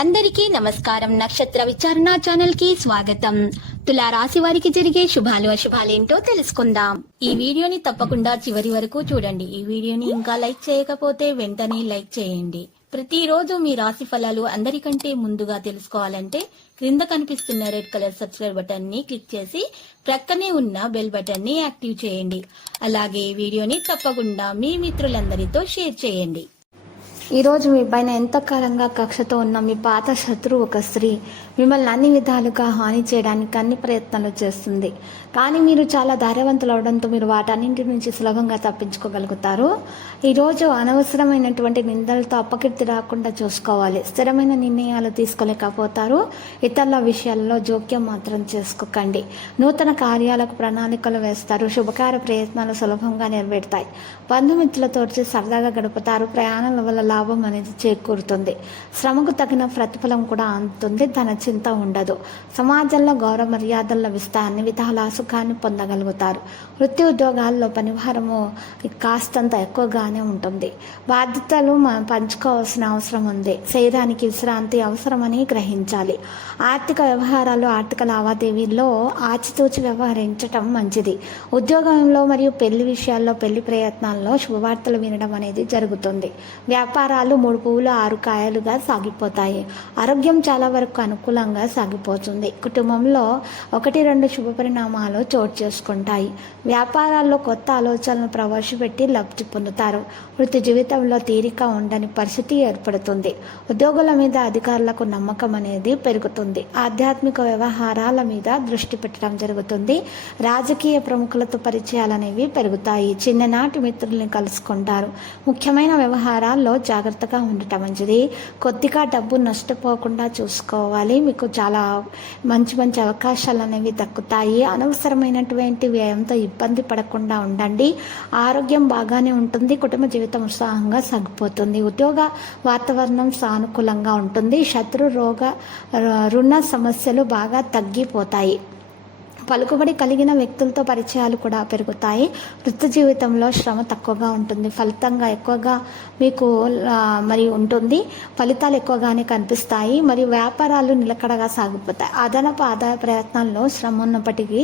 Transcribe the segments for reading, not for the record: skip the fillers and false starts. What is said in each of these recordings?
అందరికీ నమస్కారం. నక్షత్ర విచారణ ఛానల్ కి స్వాగతం. తులా రాశి వారికి జరిగే శుభాలు అశుభాలేంటో తెలుసుకుందాం. ఈ వీడియోని తప్పకుండా చివరి వరకు చూడండి. ఈ వీడియోని ఇంకా లైక్ చేయకపోతే వెంటనే లైక్ చేయండి. ప్రతిరోజు మీ రాశి ఫలాలు అందరికంటే ముందుగా తెలుసుకోవాలంటే క్రింద కనిపిస్తున్న రెడ్ కలర్ సబ్స్క్రైబ్ బటన్ ని క్లిక్ చేసి ప్రక్కనే ఉన్న బెల్ బటన్ ని యాక్టివ్ చేయండి. అలాగే ఈ వీడియోని తప్పకుండా మీ మిత్రులందరితో షేర్ చేయండి. ఈరోజు మీ పైన ఎంతకాలంగా కక్షతో ఉన్న మీ పాత శత్రువు ఒక స్త్రీ మిమ్మల్ని అన్ని విధాలుగా హాని చేయడానికి అన్ని ప్రయత్నాలు చేస్తుంది. కానీ మీరు చాలా ధైర్యవంతులు అవడంతో మీరు వాటన్నింటి నుంచి సులభంగా తప్పించుకోగలుగుతారు. ఈరోజు అనవసరమైనటువంటి నిందలతో అపకీర్తి రాకుండా చూసుకోవాలి. స్థిరమైన నిర్ణయాలు తీసుకోలేకపోతారు. ఇతరుల విషయాల్లో జోక్యం మాత్రం చేసుకోకండి. నూతన కార్యాలకు ప్రణాళికలు వేస్తారు. శుభకార్య ప్రయత్నాలు సులభంగా నెరవేరుతాయి. బంధుమిత్రులతో సరదాగా గడుపుతారు. ప్రయాణాల వల్ల లాభం అనేది చేకూరుతుంది. శ్రమకు తగిన ప్రతిఫలం కూడా అందుతుంది. తన చింత ఉండదు. సమాజంలో గౌరవ మర్యాదలు లభిస్తాయి. అన్ని విధాల సుఖాన్ని పొందగలుగుతారు. వృత్తి ఉద్యోగాల్లో పనిభారము కాస్తంత ఎక్కువగానే ఉంటుంది. బాధ్యతలు పంచుకోవాల్సిన అవసరం ఉంది. శరీరానికి విశ్రాంతి అవసరమని గ్రహించాలి. ఆర్థిక వ్యవహారాలు ఆర్థిక లావాదేవీల్లో ఆచితూచి వ్యవహరించటం మంచిది. ఉద్యోగంలో మరియు పెళ్లి విషయాల్లో పెళ్లి ప్రయత్నాల్లో శుభవార్తలు వినడం అనేది జరుగుతుంది. వ్యాపారాలు 3 పువ్వులు 6 కాయలుగా సాగిపోతాయి. ఆరోగ్యం చాలా వరకు అనుకూలంగా సాగిపోతుంది. కుటుంబంలో 1-2 శుభ పరిణామాలు చోటు చేసుకుంటాయి. వ్యాపారాల్లో కొత్త ఆలోచనలు ప్రవేశపెట్టి లబ్ధి పొందుతారు. వృత్తి జీవితంలో తీరిక ఉండని పరిస్థితి ఏర్పడుతుంది. ఉద్యోగుల మీద అధికారులకు నమ్మకం అనేది పెరుగుతుంది. ఆధ్యాత్మిక వ్యవహారాల మీద దృష్టి పెట్టడం జరుగుతుంది. రాజకీయ ప్రముఖులతో పరిచయాలు అనేవి పెరుగుతాయి. చిన్ననాటి మిత్రుల్ని కలుసుకుంటారు. ముఖ్యమైన వ్యవహారాల్లో జాగ్రత్తగా ఉండటం మంచిది. కొద్దిగా డబ్బు నష్టపోకుండా చూసుకోవాలి. మీకు చాలా మంచి అవకాశాలు అనేవి దక్కుతాయి. అనవసరమైనటువంటి వ్యయంతో ఇబ్బంది పడకుండా ఉండండి. ఆరోగ్యం బాగానే ఉంటుంది. కుటుంబ జీవితం ఉత్సాహంగా సాగిపోతుంది. ఉద్యోగ వాతావరణం సానుకూలంగా ఉంటుంది. శత్రు రోగ రుణ సమస్యలు బాగా తగ్గిపోతాయి. పలుకుబడి కలిగిన వ్యక్తులతో పరిచయాలు కూడా పెరుగుతాయి. వృత్తి జీవితంలో శ్రమ తక్కువగా ఉంటుంది. ఫలితంగా ఎక్కువగా మీకు ఉంటుంది. ఫలితాలు ఎక్కువగానే కనిపిస్తాయి. మరియు వ్యాపారాలు నిలకడగా సాగిపోతాయి. అదనపు ఆదాయ ప్రయత్నాల్లో శ్రమ ఉన్నప్పటికీ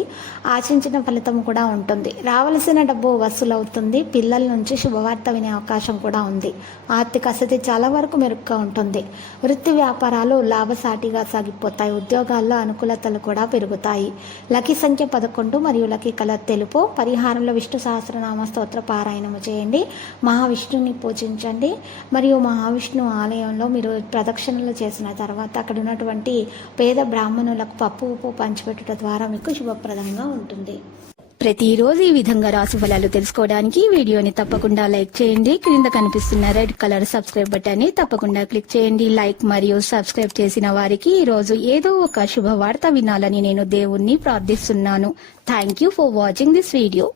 ఆశించిన ఫలితం కూడా ఉంటుంది. రావలసిన డబ్బు వసూలవుతుంది. పిల్లల నుంచి శుభవార్త వినే అవకాశం కూడా ఉంది. ఆర్థిక స్థితి చాలా వరకు మెరుగ్గా ఉంటుంది. వృత్తి వ్యాపారాలు లాభసాటిగా సాగిపోతాయి. ఉద్యోగాల్లో అనుకూలతలు కూడా పెరుగుతాయి. లక్కీ సంఖ్య 11 మరియు లక్కీ కలర్ తెలుపు. పరిహారంలో విష్ణు సహస్రనామ స్తోత్ర పారాయణము చేయండి. మహావిష్ణుని పూజించండి. మరియు మహావిష్ణు ఆలయంలో మీరు ప్రదక్షిణలు చేసిన తర్వాత అక్కడ ఉన్నటువంటి పేద బ్రాహ్మణులకు పప్పు ఉప్పు పంచిపెట్టుట ద్వారా మీకు శుభప్రదంగా ఉంటుంది. ప్రతిరోజు ఈ విధంగా రాశి ఫలాలు తెలుసుకోవడానికి వీడియోని తప్పకుండా లైక్ చేయండి. క్రింద కనిపిస్తున్న రెడ్ కలర్ సబ్స్క్రైబ్ బటన్ ని తప్పకుండా క్లిక్ చేయండి. లైక్ మరియు సబ్స్క్రైబ్ చేసిన వారికి ఈ రోజు ఏదో ఒక శుభవార్త వినాలని నేను దేవుణ్ణి ప్రార్థిస్తున్నాను. Thank you for watching this video.